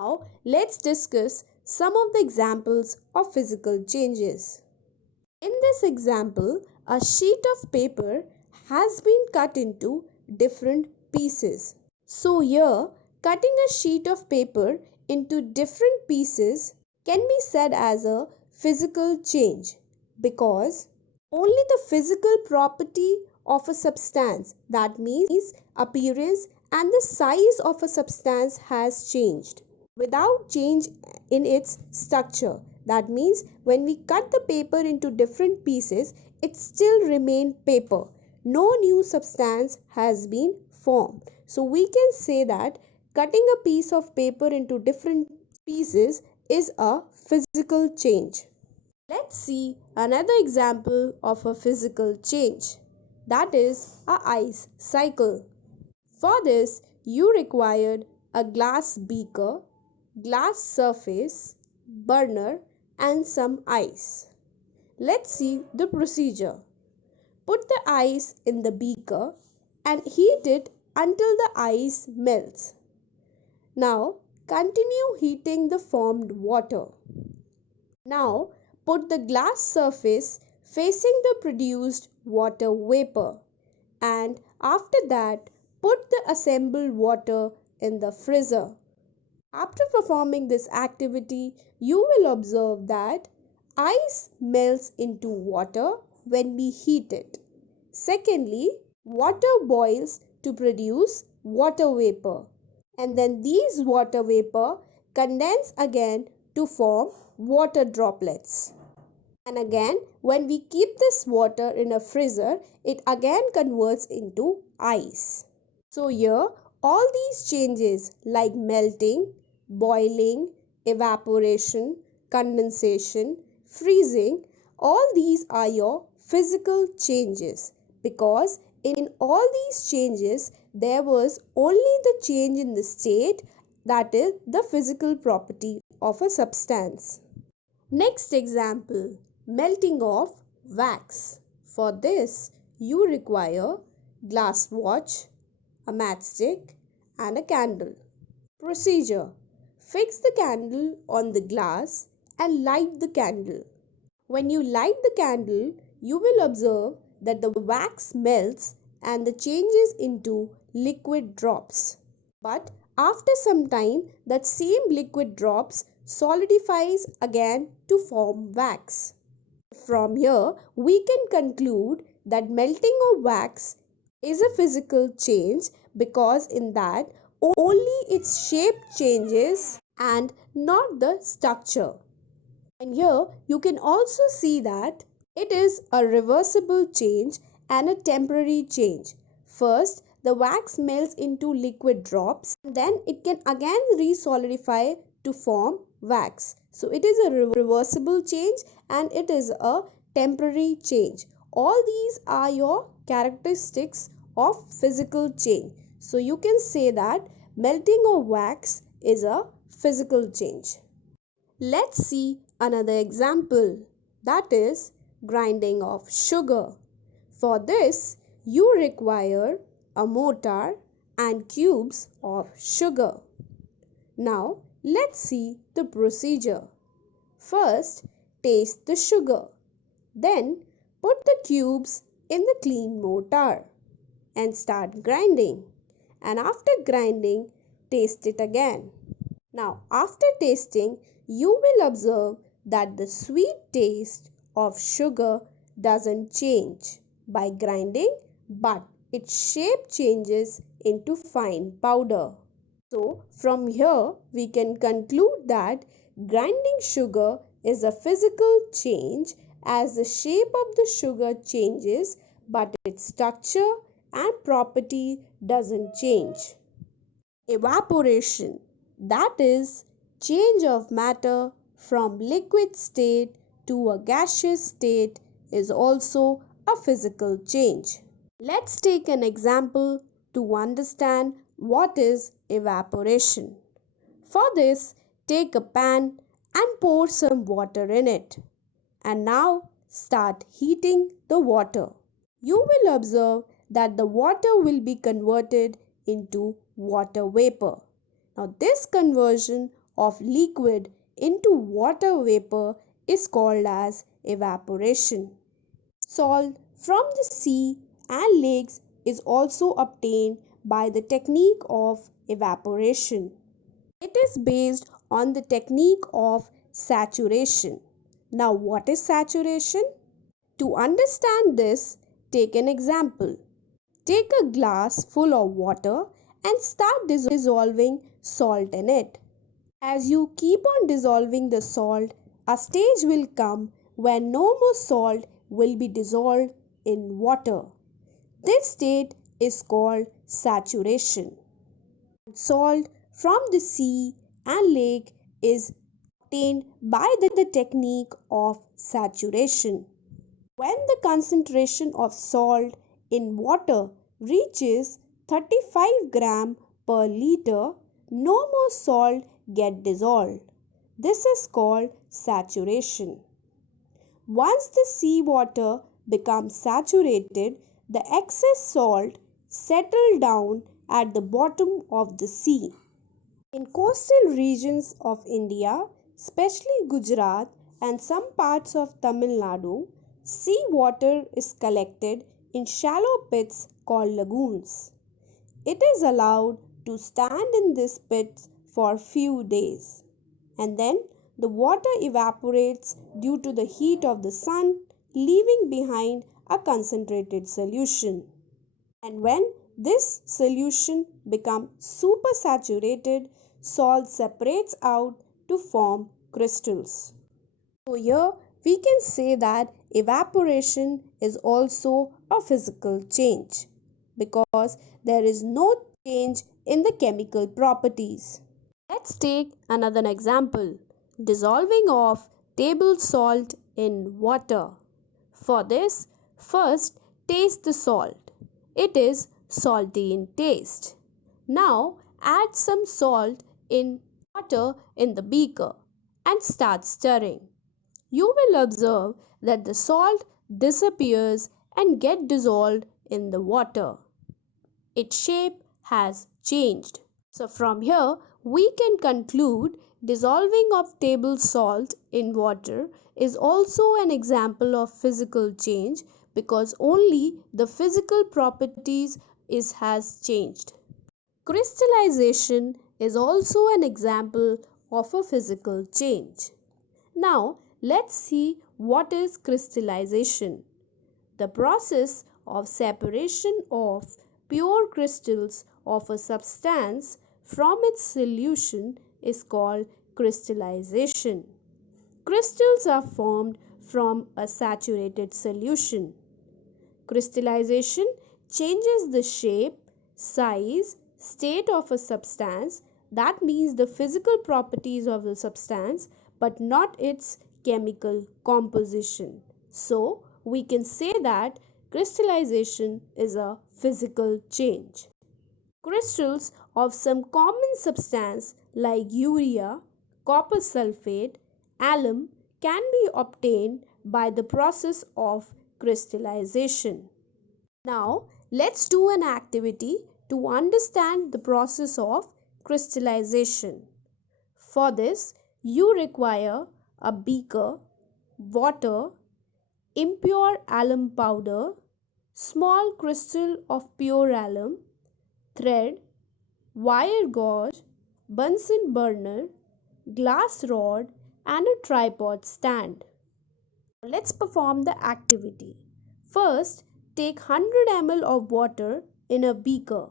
Now, let's discuss some of the examples of physical changes. In this example, a sheet of paper has been cut into different pieces. So, here, cutting a sheet of paper into different pieces can be said as a physical change because only the physical property of a substance, that means appearance and the size of a substance, has changed without change in its structure. That means when we cut the paper into different pieces, it still remains paper. No new substance has been formed. So we can say that cutting a piece of paper into different pieces is a physical change. Let's see another example of a physical change, that is a ice cycle. For this, you required a glass beaker, glass surface, burner, and some ice. Let's see the procedure. Put the ice in the beaker and heat it until the ice melts. Now, continue heating the formed water. Now, put the glass surface facing the produced water vapor, and after that, put the assembled water in the freezer. After performing this activity, you will observe that ice melts into water when we heat it. Secondly, water boils to produce water vapor, and then these water vapor condense again to form water droplets. And again, when we keep this water in a freezer, it again converts into ice. So here, all these changes like melting, boiling, evaporation, condensation, freezing, all these are your physical changes because in all these changes there was only the change in the state, that is the physical property of a substance. Next example, melting of wax. For this, you require glass watch, a matchstick, and a candle. Procedure: fix the candle on the glass and light the candle. When you light the candle, you will observe that the wax melts and changes into liquid drops. But after some time, that same liquid drops solidifies again to form wax. From here, we can conclude that melting of wax is a physical change because in that only its shape changes and not the structure. And here you can also see that it is a reversible change and a temporary change. First, the wax melts into liquid drops and then it can again resolidify to form wax. So it is a reversible change and it is a temporary change. All these are your characteristics of physical change. So you can say that melting of wax is a physical change. Let's see another example, that is grinding of sugar. For this, you require a mortar and cubes of sugar. Now, let's see the procedure. First, taste the sugar. Then, put the cubes in the clean mortar and start grinding. And after grinding, taste it again. Now, after tasting, you will observe that the sweet taste of sugar doesn't change by grinding, but its shape changes into fine powder. So, from here, we can conclude that grinding sugar is a physical change as the shape of the sugar changes, but its structure and property doesn't change. Evaporation, that is change of matter from liquid state to a gaseous state, is also a physical change. Let's take an example to understand what is evaporation. For this, take a pan and pour some water in it. And now start heating the water. You will observe that the water will be converted into water vapor. Now, this conversion of liquid into water vapor is called as evaporation. Salt from the sea and lakes is also obtained by the technique of evaporation. It is based on the technique of saturation. Now, what is saturation? To understand this, take an example. Take a glass full of water and start dissolving salt in it. As you keep on dissolving the salt, a stage will come when no more salt will be dissolved in water. This state is called saturation. Salt from the sea and lake is obtained by the technique of saturation. When the concentration of salt in water reaches 35 gram per liter, no more salt get dissolved. This is called saturation. Once the seawater becomes saturated, the excess salt settles down at the bottom of the sea. In coastal regions of India, especially Gujarat and some parts of Tamil Nadu, seawater is collected in shallow pits called lagoons. It is allowed to stand in these pits for few days, and then the water evaporates due to the heat of the sun, leaving behind a concentrated solution. And when this solution becomes supersaturated, salt separates out to form crystals. So here we can say that evaporation is also a physical change because there is no change in the chemical properties. Let's take another example. Dissolving of table salt in water. For this, first taste the salt. It is salty in taste. Now add some salt in water in the beaker and start stirring. You will observe that the salt disappears and get dissolved in the water. Its shape has changed. So from here we can conclude dissolving of table salt in water is also an example of physical change because only the physical properties has changed. Crystallization is also an example of a physical change. Now let's see what is crystallization. The process of separation of pure crystals of a substance from its solution is called crystallization. Crystals are formed from a saturated solution. Crystallization changes the shape, size, state of a substance, that means the physical properties of the substance, but not its chemical composition. So, we can say that crystallization is a physical change. Crystals of some common substance like urea, copper sulfate, alum can be obtained by the process of crystallization. Now, let's do an activity to understand the process of crystallization. For this, you require a beaker, water, impure alum powder, small crystal of pure alum, thread, wire gauze, Bunsen burner, glass rod, and a tripod stand. Let's perform the activity. First, take 100 ml of water in a beaker.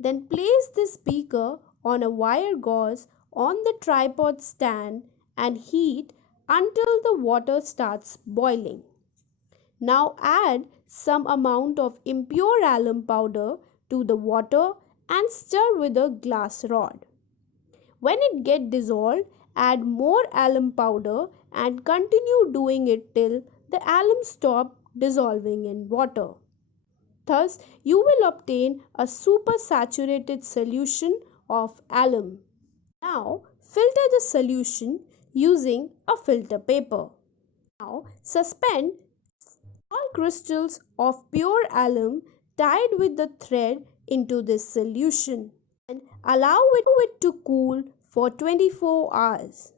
Then place this beaker on a wire gauze on the tripod stand and heat until the water starts boiling. Now add some amount of impure alum powder to the water and stir with a glass rod. When it gets dissolved, add more alum powder and continue doing it till the alum stops dissolving in water. Thus, you will obtain a supersaturated solution of alum. Now, filter the solution using a filter paper. Now, suspend small crystals of pure alum tied with the thread into this solution and allow it to cool for 24 hours.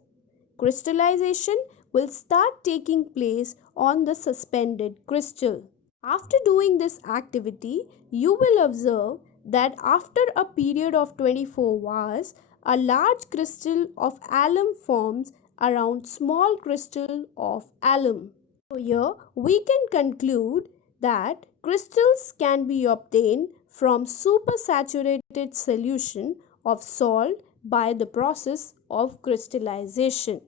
Crystallization will start taking place on the suspended crystal. After doing this activity, you will observe that after a period of 24 hours, a large crystal of alum forms around small crystal of alum. So here we can conclude that crystals can be obtained from supersaturated solution of salt by the process of crystallization.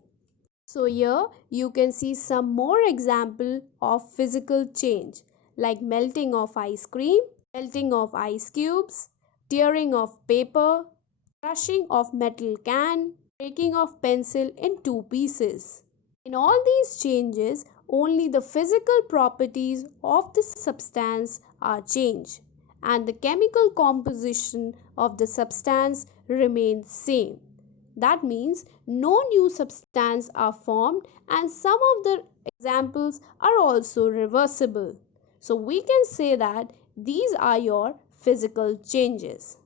So here you can see some more example of physical change like melting of ice cream, melting of ice cubes, tearing of paper, crushing of metal can, breaking of pencil in two pieces. In all these changes, only the physical properties of the substance are changed and the chemical composition of the substance remains same. That means no new substance are formed and some of the examples are also reversible. So we can say that these are your physical changes.